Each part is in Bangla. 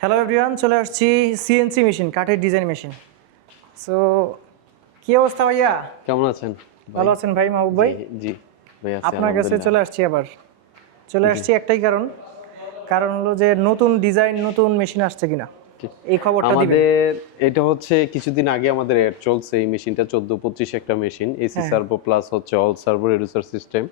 হ্যালো এভরিওয়ান, চলে আসছি সিএনসি মেশিন, কাঠের ডিজাইন মেশিন। সো কি অবস্থা ভাইয়া? কেমন আছেন ভালো আছেন ভাই? মাহবুব ভাই, জি ভাই আছি আপনার কাছে আলহামদুলিল্লাহ। চলে আসছি আবার। চলে আসছি একটাই কারণ হলো যে নতুন ডিজাইন, নতুন মেশিন আসছে কিনা জি। এই খবরটা দিবেন। আমাদের এটা হচ্ছে কিছুদিন আগে আমাদের এড চলছে এই মেশিনটা 14-25 একটা মেশিন এসি হ্যাঁ। সার্ভো প্লাস হচ্ছে অল সার্ভো রিডিউসার সিস্টেম।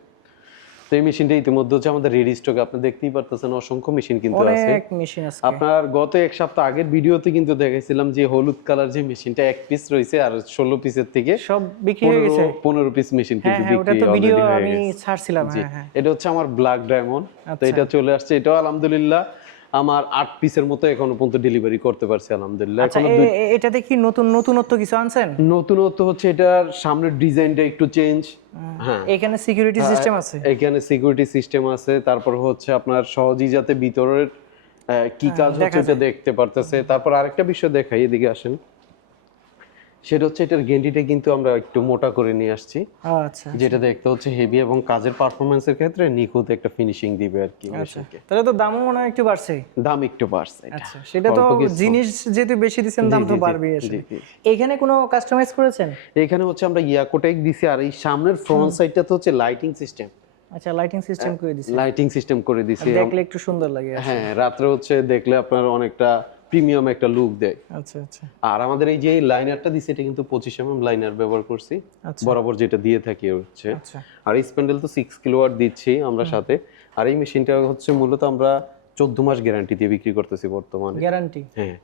তো এই মেশিনটা ইতিমধ্যে হচ্ছে আমাদের রেডি স্টকে আপনি দেখতেই পারতেছেন, অসংখ্য মেশিন কিন্তু আছে। অনেক মেশিন আজকে আপনার গত এক সপ্তাহ আগের ভিডিওতে কিন্তু দেখাইছিলাম যে হলুদ কালার যে মেশিনটা এক পিস রয়েছে আর 16 পিসের থেকে সব বিক্রি হয়ে গেছে। 15 পিস মেশিন হ্যাঁ কিন্তু হ্যাঁ, ওটা বিক্রি তো ভিডিও অলরেডি হয়ে আমি গেছে। ছাড়ছিলাম। জি, হ্যাঁ হ্যাঁ, এটা হচ্ছে আমার ব্ল্যাক ডায়মন্ড। তো আচ্ছা। এটা চলে আসছে, এটাও আলহামদুলিল্লাহ আমার 8 পিসের মতো এখনো পর্যন্ত ডেলিভারি করতে পারছি আলহামদুলিল্লাহ। আচ্ছা, এখনো এটাতে কি নতুনত্ব কিছু আনছেন? নতুনত্ব হচ্ছে এটার সামনের ডিজাইনটা একটু চেঞ্জ। হ্যাঁ, এখানে সিকিউরিটি সিস্টেম আছে। এখানে সিকিউরিটি সিস্টেম আছে, তারপর হচ্ছে আপনার সহজেই যাতে ভিতরের কি কাজ হচ্ছে এটা দেখতে পারতেছে। তারপর আরেকটা বিষয় দেখাই, এদিকে আসেন, সেটা হচ্ছে এটার গেন্ডিটা কিন্তু আমরা একটু মোটা করে নিয়ে আসছি, আচ্ছা যেটা দেখতে হচ্ছে হেভি এবং কাজের পারফরম্যান্সের ক্ষেত্রে নিখুঁত একটা ফিনিশিং দিবে আর কি। আচ্ছা, তাহলে তো দামও মনে হয় একটু বাড়ছে। দাম একটু বাড়ছে এটা। আচ্ছা, সেটা তো জিনিস যেহেতু বেশি দিচ্ছেন, দাম তো বাড়বেই আসলে। এখানে কোনো কাস্টমাইজ করেছেন? এখানে হচ্ছে আমরা ইয়াকোটেক দিছি, আর এই সামনের ফ্রন্ট সাইডটা তো হচ্ছে লাইটিং সিস্টেম। আচ্ছা, লাইটিং সিস্টেম করে দিছেন। লাইটিং সিস্টেম করে দিছি, দেখলে একটু সুন্দর লাগে। হ্যাঁ, রাত্রে হচ্ছে দেখলে আপনার অনেকটা প্রিমিয়াম একটা লুক দেয়। আচ্ছা আচ্ছা আর আমাদের এই যে লাইনারটা দিছি এটা কিন্তু 25 লাইনার ব্যবহার করছি, বরাবর যেটা দিয়ে থাকি হচ্ছে। আর এই স্প্যান্ডেল তো 6 কিলোওয়াট দিচ্ছি আমরা সাথে। আর এই মেশিনটা হচ্ছে মূলত আমরা 14 মাস গ্যারান্টি দিয়ে বিক্রি করতেছি বর্তমানে। গ্যারান্টি? হ্যাঁ,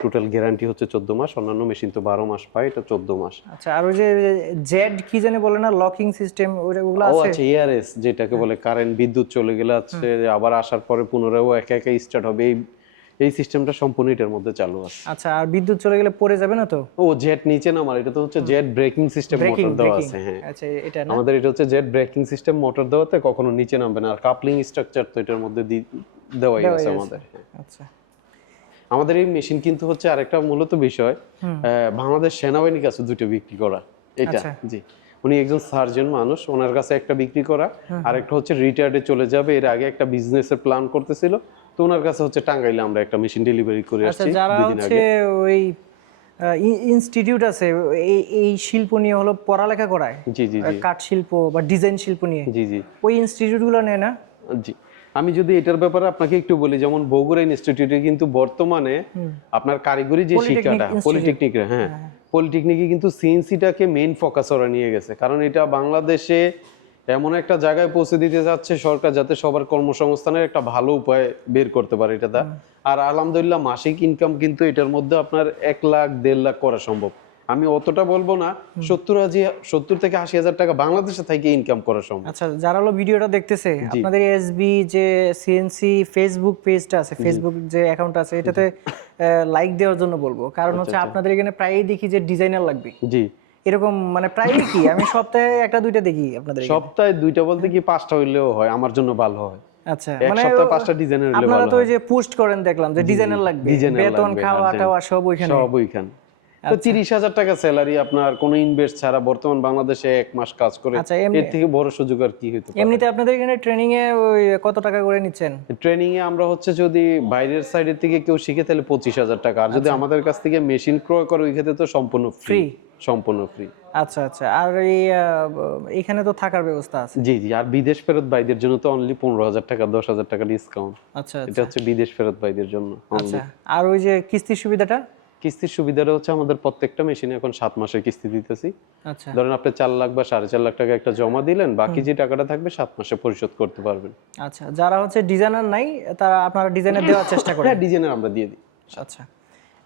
টোটাল গ্যারান্টি হচ্ছে 14 মাস। অন্যান্য মেশিন তো 12 মাস পায়, এটা 14 মাস। আচ্ছা, আর ওই যে জেড কি জানি বলে না, লকিং সিস্টেম, ওগুলো ও আছে? আচ্ছা, এআরএস যেটাকে বলে, কারেন্ট বিদ্যুৎ চলে গেলে আছে আবার আসার পরে পুনরায় একা একা স্টার্ট হবে, এই সিস্টেমটা সম্পূর্ণ এটার মধ্যে চালু আছে। আচ্ছা, আর বিদ্যুৎ চলে গেলে পড়ে যাবে না তো? ও জেট নিচে নামার, এটা তো হচ্ছে জেট ব্রেকিং সিস্টেম মোটর দেওয়া আছে। হ্যাঁ, আচ্ছা, এটা না, আমাদের এটা হচ্ছে জেট ব্রেকিং সিস্টেম মোটর দেওয়াতে কখনো নিচে নামবে না। আর কাপলিং স্ট্রাকচার তো এটার মধ্যে দেওয়াই আছে আমাদের। আচ্ছা, আমাদের এই মেশিন কিন্তু হচ্ছে আরেকটা মূলত বিষয়, বাংলাদেশ সেনাবাহিনীর কাছে দুটো বিক্রি করা এটা। জি, উনি একজন সার্জন মানুষ, ওনার কাছে একটা বিক্রি করা, আরেকটা হচ্ছে রিটায়ার্ডে চলে যাবে, এর আগে একটা বিজনেসের প্ল্যান করতেছিল, তো ওনার কাছে হচ্ছে টাঙ্গাইলে আমরা একটা মেশিন ডেলিভারি করে আসছি যারা 2 দিন হচ্ছে আগে। ওই ইনস্টিটিউট আছে এই শিল্প নিয়ে হলো পড়ালেখা করায়, জি জি জি কাঠ শিল্প বা ডিজাইন শিল্প নিয়ে, জি জি ওই ইনস্টিটিউটগুলো নেয় না? জি, আমি যদি এটার ব্যাপারে আপনাকে একটু বলি, যেমন বগুড়া ইনস্টিটিউটে কিন্তু বর্তমানে আপনার কারিগরি যে শিক্ষাটা, পলিটেকনিক, হ্যাঁ পলিটেকনিকে কিন্তু সিএনসিটাকে মেইন ফোকাস ওরা নিয়ে গেছে, কারণ এটা বাংলাদেশে এমন একটা জায়গায় পৌঁছে দিতে যাচ্ছে সরকার, যাতে সবার কর্মসংস্থানের একটা ভালো উপায় বের করতে পারে এটা। আর আলহামদুলিল্লাহ মাসিক ইনকাম কিন্তু এটার মধ্যে আপনার 1 লাখ 1.5 লাখ করা সম্ভব। আমি অতটা বলবো না, 70 থেকে 80 হাজার টাকা বাংলাদেশে থেকে ইনকাম করা সম্ভব। আচ্ছা, যারা হলো ভিডিওটা দেখতেছে, আপনাদের এসবি যে সিএনসি ফেসবুক পেজটা আছে, ফেসবুক যে অ্যাকাউন্ট আছে, এটাতে লাইক দেওয়ার জন্য বলবো, কারণ হচ্ছে আপনাদের এখানে প্রায়ই দেখি যে ডিজাইনার লাগবে। জি, এরকম মানে প্রায়ই কি আমি সপ্তাহে একটা দুইটা দেখি আপনাদের এখানে। সপ্তাহে 2টা বলতে কি 5টা হইলেও হয়, আমার জন্য ভালো হয়। আচ্ছা, এক মানে সপ্তাহে 5টা ডিজাইনার হইলে আপনারা ভালো তো হয়। ওই যে পোস্ট করেন, দেখলাম যে ডিজাইনার লাগবে, বেতন খাওয়া টাওয়া সব ওইখানে। সব ওইখানে। তো 30,000 টাকা স্যালারি, আপনার কোনো ইনভেস্ট ছাড়া বর্তমান বাংলাদেশে 1 মাস কাজ করে, এর থেকে বড় সুযোগ আর কি হইতে পারে? এমনিতে আপনাদের এখানে ট্রেনিং এ ওই কত টাকা করে নিচ্ছেন? ট্রেনিং এ আমরা হচ্ছে যদি বাইরের সাইডের থেকে কেউ শিখে তাহলে 25,000 টাকা, আর যদি আমাদের কাছ থেকে মেশিন ক্রয় করে ওই ক্ষেত্রে তো সম্পূর্ণ ফ্রি, সম্পূর্ণ ফ্রি। আচ্ছা আচ্ছা, আর এখানে তো থাকার ব্যবস্থা আছে? জি জি, আর বিদেশ ফেরত ভাইদের জন্য তো অনলি 15,000 টাকা, 10,000 টাকা ডিসকাউন্ট। আচ্ছা, এটা হচ্ছে বিদেশ ফেরত ভাইদের জন্য। আচ্ছা, আর ওই যে কিস্তির সুবিধাটা? কিস্তির সুবিধাটা হচ্ছে আমাদের প্রত্যেকটা মেশিনে এখন 7 মাসের কিস্তি দিতেছি। আচ্ছা, ধরেন আপনি 4 লাখ বা 4.5 লাখ টাকা একটা জমা দিলেন, বাকি যে টাকাটা থাকবে 7 মাসে পরিশোধ করতে পারবেন। আচ্ছা, যারা হচ্ছে ডিজাইনার নাই, তারা আপনারা ডিজাইনার দেওয়ার চেষ্টা করেন? হ্যাঁ, ডিজাইনার আমরা দিয়ে দিই। আচ্ছা,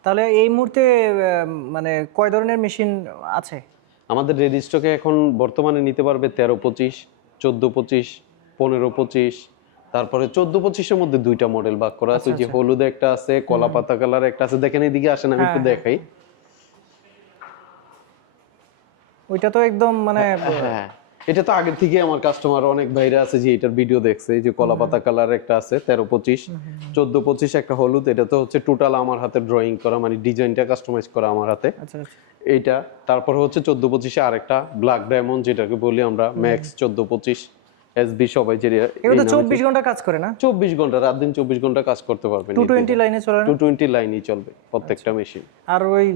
তাহলে এই মুহূর্তে মানে কয় ধরনের মেশিন আছে আমাদের রেডি স্টকে? এখন বর্তমানে নিতে পারবে 13-25, 14-25, 15-25, তারপরে 14-25 এর মধ্যে 2টা মডেল ভাগ করা আছে, যে হলুদ একটা আছে, কলা পাতা কালার একটা আছে। দেখেন এদিকে আসেন, আমি একটু দেখাই। ওইটা তো একদম মানে, হ্যাঁ, এটা তো আগের থেকে আমার কাস্টমার অনেক ভাইরা আছে যে এটার ভিডিও দেখছে। এই যে কলা পাতা কালার একটা আছে 13-25, 14-25 একটা হলুদ, এটা তো হচ্ছে টোটাল আমার হাতে ড্রয়িং করা, মানে ডিজাইনটা কাস্টমাইজ করা আমার হাতে। আচ্ছা আচ্ছা, এইটা। তারপর হচ্ছে 14-25 আরেকটা ব্ল্যাক ডায়মন্ড, যেটাকে বলি আমরা ম্যাক্স 14-25, এসবি সবাই যে এগুলো তো 24 ঘন্টা কাজ করে না? 24 ঘন্টা, রাত দিন 24 ঘন্টা কাজ করতে পারবেন। 220 লাইনে চলে না? 220 লাইনই চলবে প্রত্যেকটা মেশিন। আর ওই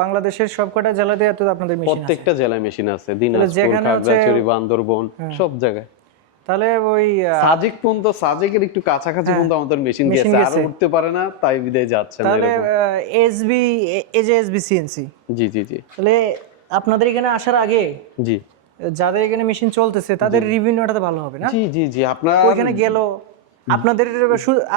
বাংলাদেশের সবকটা জেলাতে এত আপনাদের মেশিন আছে? প্রত্যেকটা জেলায় মেশিন আছে, দিনাজপুর, খাগড়াছড়ি, বান্দরবন, সব জায়গায়। তাহলে ওই সাজেক পর্যন্ত, সাজেকের একটু কাছাকাছি পর্যন্ত আমাদের মেশিন গেছে, আর উঠতে পারে না, তাই বিদায় যাচ্ছে না। তাহলে এসবি, এই যে এসবি সিএনসি, জি জি জি, তাহলে আপনাদের এখানে আসার আগে জি যাদের এখানে মেশিন চলতেছে তাদের রিভিউটা তো ভালো হবে না? জি জি জি, আপনার ওইখানে গেল আপনাদের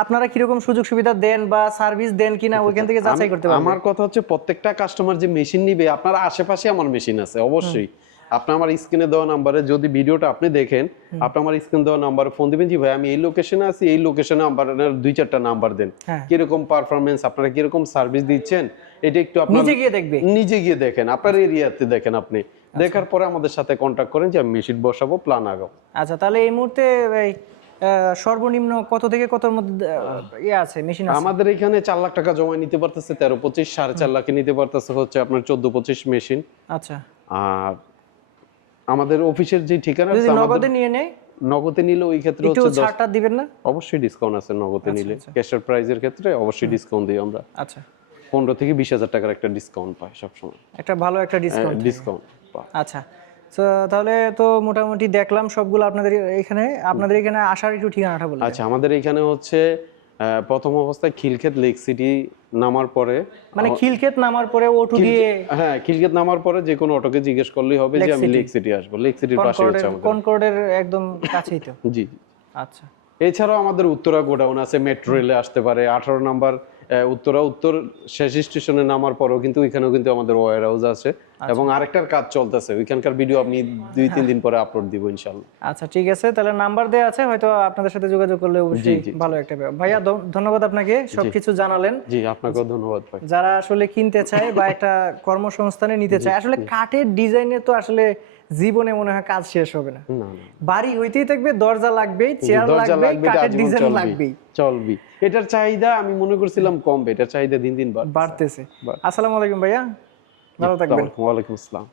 আপনারা কিরকম সুযোগ সুবিধা দেন বা সার্ভিস দেন কিনা ওইখান থেকে যাচাই করতে পারবেন। আমার কথা হচ্ছে প্রত্যেকটা কাস্টমার যে মেশিন নিবে, আপনার আশেপাশে আমার মেশিন আছে অবশ্যই। আপনি আমার স্ক্রিনে দেওয়া নাম্বারে যদি ভিডিওটা আপনি দেখেন, আপনি আমার স্ক্রিনে দেওয়া নাম্বারে ফোন দিবেন, জি ভাই আমি এই লোকেশনে আছি, এই লোকেশনে আমার 2-4টা নাম্বার দেন, কিরকম পারফরমেন্স, আপনারা কিরকম সার্ভিস দিচ্ছেন, এটা একটু আপনি নিজে গিয়ে দেখবে, নিজে গিয়ে দেখেন, আপনার এরিয়াতে দেখেন, আপনি দেখার পরে আমাদের সাথে কন্টাক্ট করেন যে আমি মেশিন বসাবো, প্ল্যান আগাও। আচ্ছা, তাহলে এই মুহূর্তে সর্বনিম্ন কত থেকে কতর মধ্যে ইয়ে আছে মেশিন আছে? আমাদের এখানে 4 লাখ টাকা জমা নিতে পারতেছে 13-25, 4.5 লাখে নিতে পারতেছে হচ্ছে আপনার 14-25 মেশিন। আচ্ছা, আর আমাদের অফিসের যে ঠিকানা যদি নগদে নিয়ে নেয়, নগদে নিলে ওই ক্ষেত্রে একটু হচ্ছে ছাড়টা দিবেন না? অবশ্যই ডিসকাউন্ট আছে নগদে নিলে, ক্যাশের প্রাইজের ক্ষেত্রে অবশ্যই ডিসকাউন্ট দিই আমরা। আচ্ছা, 15 থেকে 20,000 টাকার একটা ডিসকাউন্ট পাই সব সময়, একটা ভালো একটা ডিসকাউন্ট। পাই। আচ্ছা, তো তাহলে তো মোটামুটি দেখলাম সবগুলো আপনাদের এখানে। আপনাদের এখানে আসার একটু ঠিকানাটা বলুন। আচ্ছা, আমাদের এখানে হচ্ছে প্রথম অবস্থায় খিলক্ষেত লেক সিটি নামার পরে, মানে খিলক্ষেত নামার পরে অটো দিয়ে, হ্যাঁ খিলক্ষেত নামার পরে যে কোনো অটোকে জিজ্ঞেস করলেই হবে যে আমি লেক সিটি আসবো। লেক সিটির পাশে হচ্ছে আমাদের কনকর্ডের একদম কাছেই তো। জি। আচ্ছা, এছাড়াও আমাদের উত্তরা গোডাউন আছে, মেট্রো রেলে আসতে পারে। 18 নাম্বার উত্তর শেষ স্টেশনে নামার পরেও কিন্তু ওইখানেও কিন্তু আমাদের ওয়্যার হাউস আছে, এবং আরেকটার কাজ চলতেছে, ওইখানকার ভিডিও আপনি 2-3 দিন পরে আপলোড দিব ইনশাআল্লাহ। আচ্ছা ঠিক আছে, তাহলে নাম্বার দেওয়া আছে, হয়তো আপনাদের সাথে যোগাযোগ করলে অবশ্যই ভালো একটা ব্যাপার। ভাইয়া ধন্যবাদ আপনাকে, সবকিছু জানালেন। জি, আপনাকেও ধন্যবাদ ভাই। যারা আসলে কিনতে চায় বা একটা কর্মসংস্থানে নিতে চায়, আসলে কাঠের ডিজাইনে তো আসলে জীবনে মনে হয় কাজ শেষ হবে না। বাড়ি হইতেই থাকবে, দরজা লাগবেই, চেয়ার লাগবে, কাঠের ডিজাইন লাগবেই, চলবে। এটার চাহিদা আমি মনে করছিলাম কম, এটার চাহিদা দিন দিন বাড়তেছে। আসসালামু আলাইকুম ভাইয়া, ভালো থাকবেন। ওয়ালাইকুম আসসালাম।